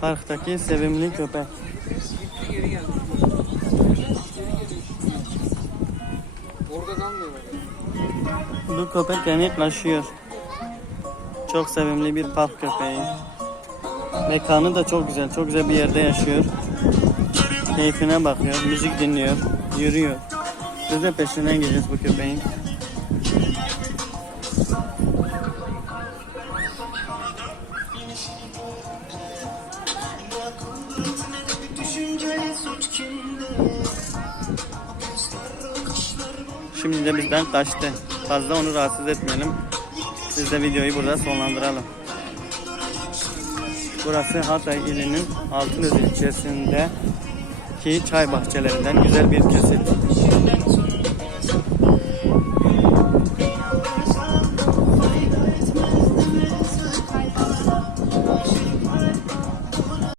Parktaki sevimli köpek. Bu köpek yani yaklaşıyor. Çok sevimli bir park köpeği. Mekanı da çok güzel. Çok güzel bir yerde yaşıyor. Keyfine bakıyor. Müzik dinliyor. Yürüyor. Biz de peşinden gideceğiz bu köpeğin. Şimdi de bizden kaçtı. Fazla onu rahatsız etmeyelim. Biz de videoyu burada sonlandıralım. Burası Hatay ilinin Altınözü ilçesinde ki çay bahçelerinden güzel bir kesit.